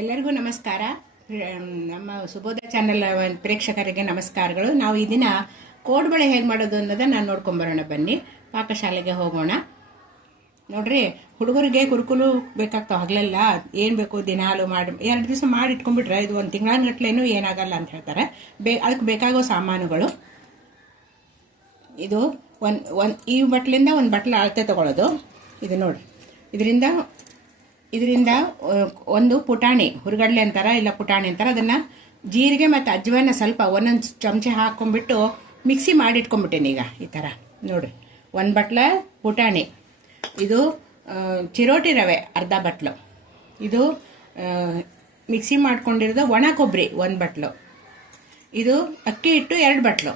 ಎಲ್ಲರಿಗೂ ನಮಸ್ಕಾರ. ನಮ್ಮ ಸುಬೋಧ ಚಾನೆಲ್ ಪ್ರೇಕ್ಷಕರಿಗೆ ನಮಸ್ಕಾರಗಳು. ನಾವು ಈ ದಿನ ಕೋಡ್ಬಳೆ ಹೇಗೆ ಮಾಡೋದು ಅನ್ನೋದನ್ನ ನೋಡ್ಕೊಂಬರೋಣ. ಬನ್ನಿ, ಪಾಕಶಾಲೆಗೆ ಹೋಗೋಣ. ನೋಡ್ರಿ, ಹುಡುಗರಿಗೆ ಕುರುಕುಲು ಬೇಕಾಗ್ತಾವ. ಹಗಲೆಲ್ಲ ಏನು ಬೇಕು ದಿನಾಲು ಮಾಡಿ 2 ದಿವಸ ಮಾಡಿ ಇಟ್ಕೊಂಡ್ಬಿಟ್ರೆ ಇದು 1 ತಿಂಗಳಗಟ್ಲೆನೂ ಏನಾಗಲ್ಲ ಅಂತ ಹೇಳ್ತಾರೆ. ಅದಕ್ಕೆ ಬೇಕಾಗೋ ಸಾಮಾನುಗಳು ಇದು ಈ ಬಟ್ಲಿಂದ ಒಂದು ಬಟ್ಲ ಅಳತೆ ತಗೊಳ್ಳೋದು. ಇದು ನೋಡಿ, ಇದರಿಂದ ಒಂದು ಪುಟಾಣಿ, ಹುರುಗಡ್ಲೆ ಅಂತಾರ, ಇಲ್ಲ ಪುಟಾಣಿ ಅಂತಾರ. ಅದನ್ನ ಜೀರಿಗೆ ಮತ್ತು ಅಜ್ವಾನ ಸ್ವಲ್ಪ ಒಂದೊಂದು ಚಮಚೆ ಹಾಕೊಂಡ್ಬಿಟ್ಟು ಮಿಕ್ಸಿ ಮಾಡಿ ಇಟ್ಕೊಂಡ್ಬಿಟ್ಟೇನೆ. ಈಗ ಈ ಥರ ನೋಡ್ರಿ, 1 ಬಟ್ಲ ಪುಟಾಣಿ, ಇದು ಚಿರೋಟಿ ರವೆ ಅರ್ಧ ಬಟ್ಲು, ಇದು ಮಿಕ್ಸಿ ಮಾಡ್ಕೊಂಡಿರೋದು ಒಣ ಕೊಬ್ಬರಿ 1 ಬಟ್ಲು, ಇದು ಅಕ್ಕಿ ಹಿಟ್ಟು 2 ಬಟ್ಲು,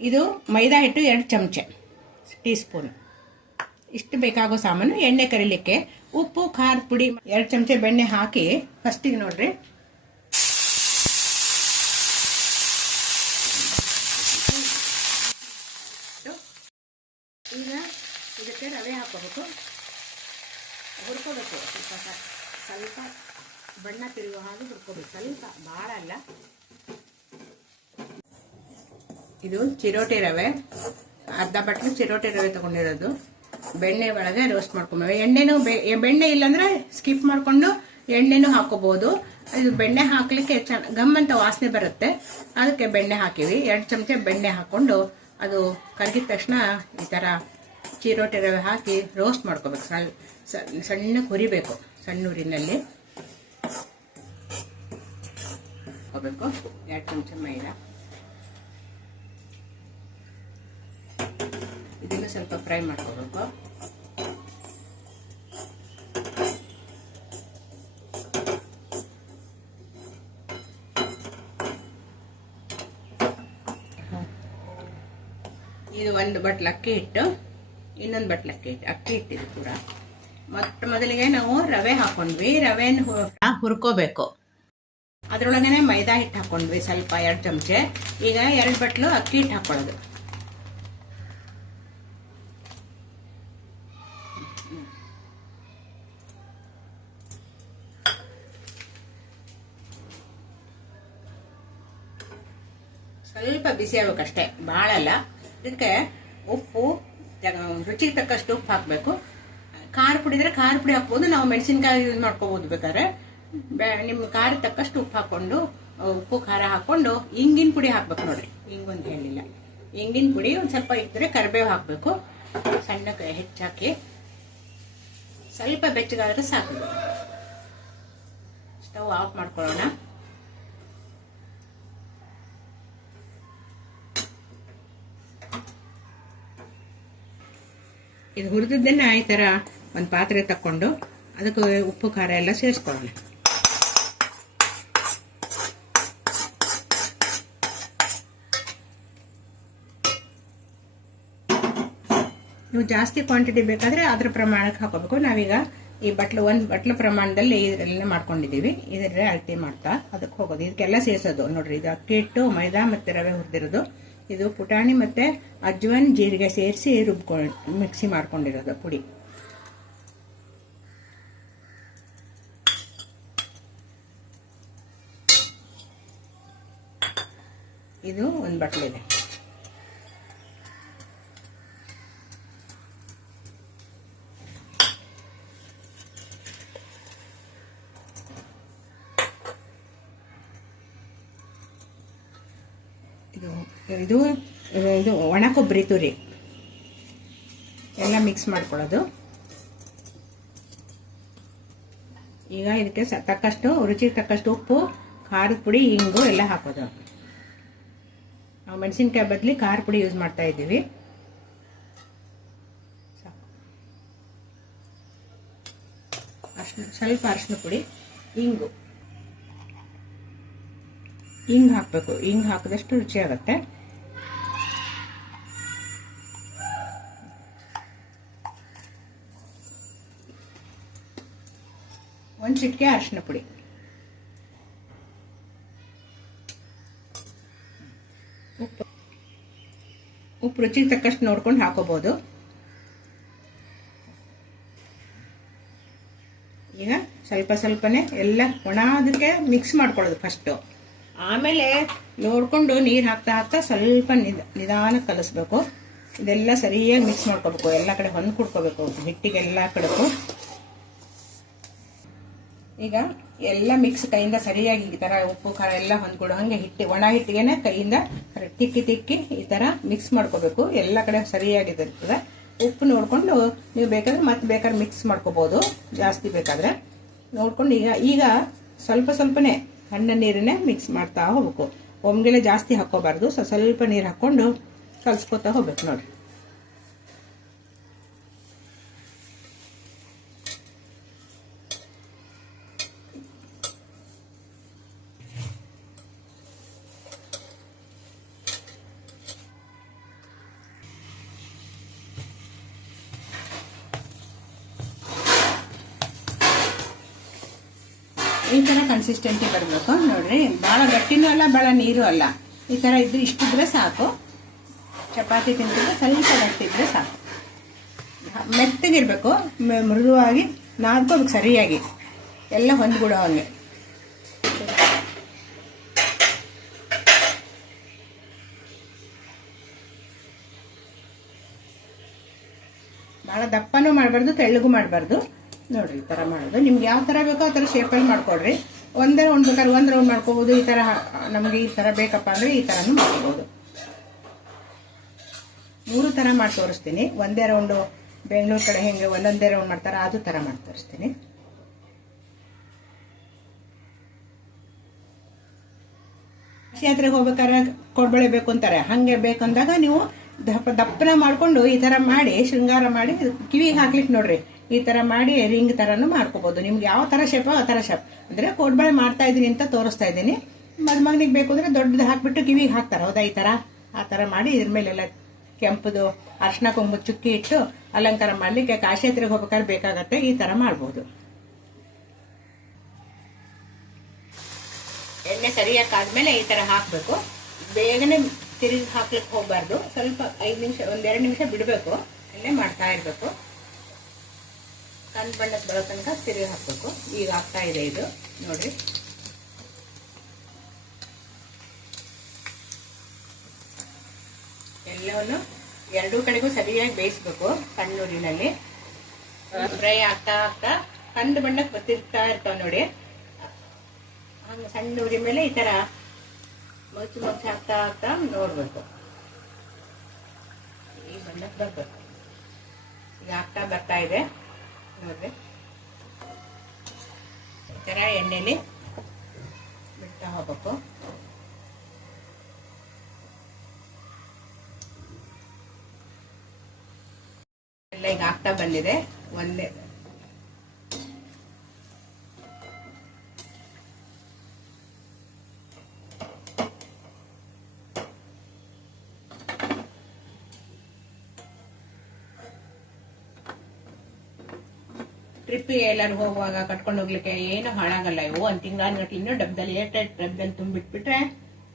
ಇದು ಮೈದಾ ಹಿಟ್ಟು 2 ಚಮಚೆ ಟೀ ಸ್ಪೂನ್. ಇಷ್ಟು ಬೇಕಾಗೋ ಸಾಮಾನು. ಎಣ್ಣೆ ಕರಿಲಿಕ್ಕೆ ಉಪ್ಪು, ಖಾರದ ಪುಡಿ, 2 ಚಮಚೆ ಬೆಣ್ಣೆ ಹಾಕಿ ಫಸ್ಟಿಗೆ ನೋಡ್ರಿ ಈಗ ಇದಕ್ಕೆ ರವೆ ಹಾಕೋಬೇಕು, ಹುರ್ಕೋಬೇಕು. ಸ್ವಲ್ಪ ಬಣ್ಣ ತಿರುಗೋ ಹಾಗೆ ಹುರ್ಕೋಬೇಕು, ಸ್ವಲ್ಪ ಭಾಳ ಅಲ್ಲ. ಇದು ಚಿರೋಟಿ ರವೆ, ಅರ್ಧ ಬಟ್ಲು ಚಿರೋಟಿ ರವೆ ತಗೊಂಡಿರೋದು. ಬೆಣ್ಣೆ ಒಳಗೆ ರೋಸ್ಟ್ ಮಾಡ್ಕೊಬೇಕು. ಎಣ್ಣೆನೂ ಬೆಣ್ಣೆ ಇಲ್ಲಾಂದ್ರೆ ಸ್ಕಿಪ್ ಮಾಡ್ಕೊಂಡು ಎಣ್ಣೆನೂ ಹಾಕೋಬಹುದು. ಇದು ಬೆಣ್ಣೆ ಹಾಕ್ಲಿಕ್ಕೆ ಗಮ್ ಅಂತ ವಾಸನೆ ಬರುತ್ತೆ, ಅದಕ್ಕೆ ಬೆಣ್ಣೆ ಹಾಕಿವಿ. 2 ಚಮಚೆ ಬೆಣ್ಣೆ ಹಾಕೊಂಡು ಅದು ಕರಗಿದ ತಕ್ಷಣ ಈ ತರ ಚಿರೋಟಿ ರವೆ ಹಾಕಿ ರೋಸ್ಟ್ ಮಾಡ್ಕೋಬೇಕು. ಸಣ್ಣ ಹುರಿಬೇಕು, ಸಣ್ಣ ಊರಿನಲ್ಲಿ ಹಾಕೋಬೇಕು. 2 ಚಮಚೆ ಮೈದಾ, ಇದನ್ನು ಸ್ವಲ್ಪ ಫ್ರೈ ಮಾಡ್ಕೋಬೇಕು. ಇದು 1 ಬಟ್ಲು ಅಕ್ಕಿ ಹಿಟ್ಟು, ಇನ್ನೊಂದು ಬಟ್ಲು ಅಕ್ಕಿ ಹಿಟ್ಟಿದು ಪೂರ. ಮೊದಲಿಗೆ ನಾವು ರವೆ ಹಾಕೊಂಡ್ವಿ, ರವೆಯನ್ನು ಹುರ್ಕೋಬೇಕು. ಅದ್ರೊಳಗನೆ ಮೈದಾ ಹಿಟ್ಟು ಹಾಕೊಂಡ್ವಿ ಸ್ವಲ್ಪ 2 ಚಮಚೆ. ಈಗ 2 ಬಟ್ಲು ಅಕ್ಕಿ ಹಿಟ್ಟು ಹಾಕೊಳ್ಳೋದು. ಸ್ವಲ್ಪ ಬಿಸಿ ಆಗ್ಬೇಕಷ್ಟೇ, ಭಾಳ ಅಲ್ಲ. ಇದಕ್ಕೆ ಉಪ್ಪು, ರುಚಿಗೆ ತಕ್ಕಷ್ಟು ಉಪ್ಪು ಹಾಕಬೇಕು. ಖಾರ ಪುಡಿ ಇದ್ರೆ ಖಾರ ಪುಡಿ ಹಾಕ್ಬೋದು, ನಾವು ಮೆಣಸಿನ್ಕಾಯಿ ಯೂಸ್ ಮಾಡ್ಕೋಬಹುದು ಬೇಕಾದ್ರೆ. ನಿಮ್ಮ ಖಾರ ತಕ್ಕಷ್ಟು ಉಪ್ಪು ಹಾಕೊಂಡು, ಉಪ್ಪು ಖಾರ ಹಾಕೊಂಡು ಇಂಗಿನ ಪುಡಿ ಹಾಕ್ಬೇಕು. ನೋಡ್ರಿ, ಇಂಗೊಂದು ಹೇಳಿಲ್ಲ, ಇಂಗಿನ ಪುಡಿ ಒಂದು ಸ್ವಲ್ಪ ಇದ್ರೆ ಕರಿಬೇವು ಹಾಕಬೇಕು. ಸಣ್ಣ ಹೆಚ್ಚಾಕಿ ಸ್ವಲ್ಪ ಬೆಚ್ಚಗಾದ್ರೆ ಸಾಕು. ಸ್ಟವ್ ಆಫ್ ಮಾಡ್ಕೊಳ್ಳೋಣ. ಇದು ಹುರಿದನ್ನ ಈ ಥರ ಒಂದು ಪಾತ್ರೆ ತಕ್ಕೊಂಡು ಅದಕ್ಕೆ ಉಪ್ಪು ಖಾರ ಎಲ್ಲ ಸೇರಿಸ್ಕೊಳ್ಳೋಣ. ನೀವು ಜಾಸ್ತಿ ಕ್ವಾಂಟಿಟಿ ಬೇಕಾದರೆ ಅದ್ರ ಪ್ರಮಾಣಕ್ಕೆ ಹಾಕೋಬೇಕು. ನಾವೀಗ ಈ ಬಟ್ಲು 1 ಬಟ್ಲು ಪ್ರಮಾಣದಲ್ಲಿ ಇದರಲ್ಲೇ ಮಾಡ್ಕೊಂಡಿದ್ದೀವಿ. ಇದರಲ್ಲೇ ಅಳತೆ ಮಾಡ್ತಾ ಅದಕ್ಕೆ ಹೋಗೋದು. ಇದಕ್ಕೆಲ್ಲ ಸೇರಿಸೋದು ನೋಡ್ರಿ. ಇದು ಅಕ್ಕಿ ಹಿಟ್ಟು, ಮೈದಾ ಮತ್ತು ರವೆ ಹುರಿದಿರೋದು, ಇದು ಪುಟಾಣಿ ಮತ್ತು ಅಜ್ವಾನ್ ಜೀರಿಗೆ ಸೇರಿಸಿ ಮಿಕ್ಸಿ ಮಾಡ್ಕೊಂಡಿರೋದು ಪುಡಿ. ಇದು 1 ಬಟ್ಲಿದೆ. ಇದು ಇದು ಒಣ ಕೊಬ್ಬರಿ ತುರಿ ಎಲ್ಲ ಮಿಕ್ಸ್ ಮಾಡ್ಕೊಳ್ಳೋದು. ಈಗ ಇದಕ್ಕೆ ತಕ್ಕಷ್ಟು ರುಚಿಗೆ ತಕ್ಕಷ್ಟು ಉಪ್ಪು, ಖಾರದ ಪುಡಿ, ಇಂಗು ಎಲ್ಲ ಹಾಕೋದು. ನಾವು ಮೆಣಸಿನ್ಕಾಯಿ ಬದಲಿ ಖಾರ ಪುಡಿ ಯೂಸ್ ಮಾಡ್ತಾ ಇದ್ದೀವಿ. ಸ್ವಲ್ಪ ಅರಿಶಿನ ಪುಡಿ, ಇಂಗು ಹಾಕಬೇಕು. ಇಂಗು ಹಾಕಿದಷ್ಟು ರುಚಿ ಆಗುತ್ತೆ. ಒಂದು ಚಿಟಿಕೆ ಅರಿಶಿನ ಪುಡಿ, ಉಪ್ಪು ರುಚಿಗೆ ತಕ್ಕಷ್ಟು ನೋಡ್ಕೊಂಡು ಹಾಕೋಬಹುದು. ಈಗ ಸ್ವಲ್ಪ ಸ್ವಲ್ಪನೇ ಎಲ್ಲ ಒಣದಕ್ಕೆ ಮಿಕ್ಸ್ ಮಾಡ್ಕೊಳ್ಳೋದು ಫಸ್ಟು. ಆಮೇಲೆ ನೋಡಿಕೊಂಡು ನೀರು ಹಾಕ್ತಾ ಸ್ವಲ್ಪ ನಿಧಾನಕ್ಕೆ ಕಲಿಸ್ಬೇಕು. ಇದೆಲ್ಲ ಸರಿಯಾಗಿ ಮಿಕ್ಸ್ ಮಾಡ್ಕೋಬೇಕು, ಎಲ್ಲ ಕಡೆ ಹೊಂದು ಕುಡ್ಕೋಬೇಕು ಹಿಟ್ಟಿಗೆಲ್ಲ ಕಡೆಗೂ. ಈಗ ಎಲ್ಲ ಮಿಕ್ಸ್ ಕೈಯಿಂದ ಸರಿಯಾಗಿ ಈ ಥರ ಉಪ್ಪು ಖಾರ ಎಲ್ಲ ಹೊಂದ್ಕೊಡೋ ಹಾಗೆ ಒಣ ಹಿಟ್ಟಿಗೆನೆ ಕೈಯಿಂದ ತಿಕ್ಕಿ ಈ ಥರ ಮಿಕ್ಸ್ ಮಾಡ್ಕೋಬೇಕು. ಎಲ್ಲ ಕಡೆ ಸರಿಯಾಗಿರ್ತದೆ. ಉಪ್ಪು ನೋಡಿಕೊಂಡು ನೀವು ಬೇಕಾದ್ರೆ ಮಿಕ್ಸ್ ಮಾಡ್ಕೋಬೋದು, ಜಾಸ್ತಿ ಬೇಕಾದರೆ ನೋಡ್ಕೊಂಡು. ಈಗ ಸ್ವಲ್ಪನೇ ಸಣ್ಣ ನೀರನ್ನೇ ಮಿಕ್ಸ್ ಮಾಡ್ತಾ ಹೋಗ್ಬೇಕು. ಒಮ್ಮೆಲೆ ಜಾಸ್ತಿ ಹಾಕೋಬಾರ್ದು, ಸ್ವಲ್ಪ ನೀರು ಹಾಕ್ಕೊಂಡು ಕಲ್ಸ್ಕೊತಾ ಹೋಗ್ಬೇಕು ನೋಡಿ. ಈ ಥರ ಕನ್ಸಿಸ್ಟೆನ್ಸಿ ಬರಬೇಕು ನೋಡ್ರಿ. ಭಾಳ ಗಟ್ಟಿನೂ ಅಲ್ಲ, ಭಾಳ ನೀರು ಅಲ್ಲ. ಈ ಥರ ಇದ್ರೆ ಇಷ್ಟಿದ್ರೆ ಸಾಕು. ಚಪಾತಿ ತಿಂತಿದ್ರೆ ಸ್ವಲ್ಪ ಗಟ್ಟಿದ್ರೆ ಸಾಕು. ಮೆತ್ತಗಿರ್ಬೇಕು, ಮೃದುವಾಗಿ ನಾದ್ಕೋಬೇಕು ಸರಿಯಾಗಿ, ಎಲ್ಲ ಹೊಂದ್ಬಿಡೋ ಹಂಗೆ. ಭಾಳ ದಪ್ಪನೂ ಮಾಡಬಾರ್ದು, ತೆಳ್ಳಗೂ ಮಾಡಬಾರ್ದು ನೋಡ್ರಿ. ಈ ಥರ ಮಾಡೋದು. ನಿಮ್ಗೆ ಯಾವ ಥರ ಬೇಕೋ ಆ ಥರ ಶೇಪಲ್ಲಿ ಮಾಡ್ಕೊಡ್ರಿ. ಒಂದೇ ರೌಂಡ್ ಬೇಕಾದ್ರೆ ಒಂದು ರೌಂಡ್ ಮಾಡ್ಕೋಬೋದು. ಈ ಥರ ನಮಗೆ ಈ ಥರ ಬೇಕಪ್ಪ ಅಂದರೆ ಈ ಥರನೂ ಮಾಡ್ಕೋಬೋದು. 3 ಥರ ಮಾಡಿ ತೋರಿಸ್ತೀನಿ. ಒಂದೇ ರೌಂಡು ಬೆಂಗಳೂರು ಕಡೆ ಹೆಂಗೆ ಒಂದೊಂದೇ ರೌಂಡ್ ಮಾಡ್ತಾರೆ ಅದು ಥರ ಮಾಡಿ ತೋರಿಸ್ತೀನಿ. ಯಾತ್ರೆಗೆ ಹೋಗ್ಬೇಕಾದ್ರೆ ಕೊಡ್ಬಳೆ ಬೇಕು ಅಂತಾರೆ, ಹಾಗೆ ಬೇಕಂದಾಗ ನೀವು ದಪ್ಪನ ಮಾಡಿಕೊಂಡು ಈ ಥರ ಮಾಡಿ ಶೃಂಗಾರ ಮಾಡಿ ಕಿವಿಗೆ ಹಾಕ್ಲಿಕ್ಕೆ ನೋಡ್ರಿ. ಈ ಥರ ಮಾಡಿ ರಿಂಗ್ ಥರನೂ ಮಾಡ್ಕೋಬೋದು. ನಿಮ್ಗೆ ಯಾವ ಥರ ಶೇಪೋ ಆ ಥರ ಶೇಪ್. ಅಂದರೆ ಕೋಡ್ಬಳೆ ಮಾಡ್ತಾ ಇದ್ದೀನಿ ಅಂತ ತೋರಿಸ್ತಾ ಇದ್ದೀನಿ. ಮದುಮಗನಿಗೆ ಬೇಕು ಅಂದರೆ ದೊಡ್ಡದು ಹಾಕ್ಬಿಟ್ಟು ಕಿವಿಗೆ ಹಾಕ್ತಾರೆ, ಹೌದಾ? ಈ ಥರ ಆ ಥರ ಮಾಡಿ ಇದ್ರ ಮೇಲೆಲ್ಲ ಕೆಂಪುದು ಅರ್ಶಿನ ಕೊಂಬು ಚುಕ್ಕಿ ಇಟ್ಟು ಅಲಂಕಾರ ಮಾಡಲಿಕ್ಕೆ ಕಾಶಿ ಯಾತ್ರೆಗೆ ಹೋಗ್ಬೇಕಾದ್ರೆ ಬೇಕಾಗತ್ತೆ. ಈ ಥರ ಮಾಡ್ಬೋದು. ಎಣ್ಣೆ ಸರಿಯಾಗಿ ಕಾದ್ಮೇಲೆ ಈ ಥರ ಹಾಕಬೇಕು. ಬೇಗನೆ ತಿರುಗಿ ಹಾಕ್ಲಿಕ್ಕೆ ಹೋಗಬಾರ್ದು. ಸ್ವಲ್ಪ 5 ನಿಮಿಷ 1-2 ನಿಮಿಷ ಬಿಡಬೇಕು. ಎಣ್ಣೆ ಮಾಡ್ತಾ ಇರಬೇಕು. ಕಂದು ಬಣ್ಣಕ್ಕೆ ಬರೋ ತನಕ ತಿರುಗಿ ಹಾಕಬೇಕು. ಈಗ ಆಗ್ತಾ ಇದೆ ಇದು ನೋಡ್ರಿ. ಎಲ್ಲವನ್ನು ಎರಡೂ ಕಡೆಗೂ ಸರಿಯಾಗಿ ಬೇಯಿಸ್ಬೇಕು. ಸಣ್ಣೂರಿನಲ್ಲಿ ಫ್ರೈ ಆಗ್ತಾ ಕಂದು ಬಣ್ಣಕ್ಕೆ ಬರ್ತಿರ್ತಾ ಇರ್ತಾವ ನೋಡಿ. ಹಂಗೆ ಸಣ್ಣ ಉರಿ ಮೇಲೆ ಈ ಥರ ಮೊಚ್ಚು ಹಾಕ್ತಾ ನೋಡ್ಬೇಕು. ಈ ಬಣ್ಣಕ್ಕೆ ಬರ್ಬೇಕು. ಈಗ ಬರ್ತಾ ಇದೆ ನೋಡ್ರಿ. ಈ ಥರ ಎಣ್ಣೆಲಿ ಬಿಡ್ತಾ ಹೋಗ್ಬೇಕು. ಎಲ್ಲ ಈಗ ಆಗ್ತಾ ಬಂದಿದೆ. ಒಂದೇ ಟ್ರಿಪ್ಪಿಗೆ ಎಲ್ಲರೂ ಹೋಗುವಾಗ ಕಟ್ಕೊಂಡು ಹೋಗ್ಲಿಕ್ಕೆ ಏನು ಹಾಳಾಗಲ್ಲ. ಇವು 1 ತಿಂಗಳ ಇನ್ನೂ ಡಬ್ಬದಲ್ಲಿ ಡಬ್ಬದಲ್ಲಿ ತುಂಬಿಟ್ಬಿಟ್ರೆ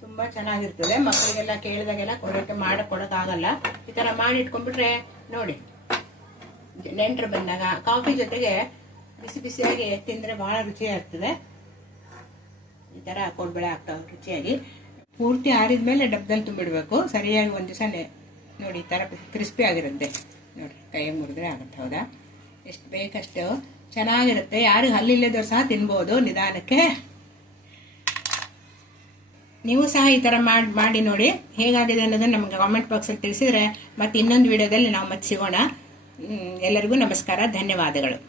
ತುಂಬಾ ಚೆನ್ನಾಗಿರ್ತದೆ. ಮಕ್ಕಳಿಗೆಲ್ಲ ಕೇಳಿದಾಗೆಲ್ಲ ಕೊಡೋಕ್ಕಾಗಲ್ಲ. ಈ ತರ ಮಾಡಿ ಇಟ್ಕೊಂಡ್ಬಿಟ್ರೆ ನೋಡಿ, ನೆಂಟರು ಬಂದಾಗ ಕಾಫಿ ಜೊತೆಗೆ ಬಿಸಿ ಬಿಸಿಯಾಗಿ ತಿಂದ್ರೆ ಬಹಳ ರುಚಿಯಾಗ್ತದೆ. ಈ ತರ ಕೋಡ್ಬಳೆ ಆಗ್ತಾವ ರುಚಿಯಾಗಿ. ಪೂರ್ತಿ ಆರಿದ್ಮೇಲೆ ಡಬ್ಬದಲ್ಲಿ ತುಂಬಿಡ್ಬೇಕು. ಸರಿಯಾಗಿ 1 ದಿವಸ ನೋಡಿ ಈ ತರ ಕ್ರಿಸ್ಪಿ ಆಗಿರುತ್ತೆ ನೋಡಿ. ಕೈ ಮುರಿದ್ರೆ ಆಗುತ್ತೆ, ಹೌದಾ? ಎಷ್ಟು ಬೇಕಷ್ಟು ಚೆನ್ನಾಗಿರುತ್ತೆ. ಯಾರು ಹಲ್ಲಿಲ್ಲದವ್ರು ಸಹ ತಿನ್ಬೋದು ನಿಧಾನಕ್ಕೆ. ನೀವು ಸಹ ಈ ತರ ಮಾಡಿ ನೋಡಿ ಹೇಗಾಗಿದೆ ಅನ್ನೋದನ್ನ ನಮ್ಗೆ ಕಾಮೆಂಟ್ ಬಾಕ್ಸಲ್ಲಿ ತಿಳಿಸಿದ್ರೆ ಮತ್ತೆ ಇನ್ನೊಂದು ವಿಡಿಯೋದಲ್ಲಿ ನಾವು ಮತ್ತೆ ಸಿಗೋಣ. ಎಲ್ಲರಿಗೂ ನಮಸ್ಕಾರ, ಧನ್ಯವಾದಗಳು.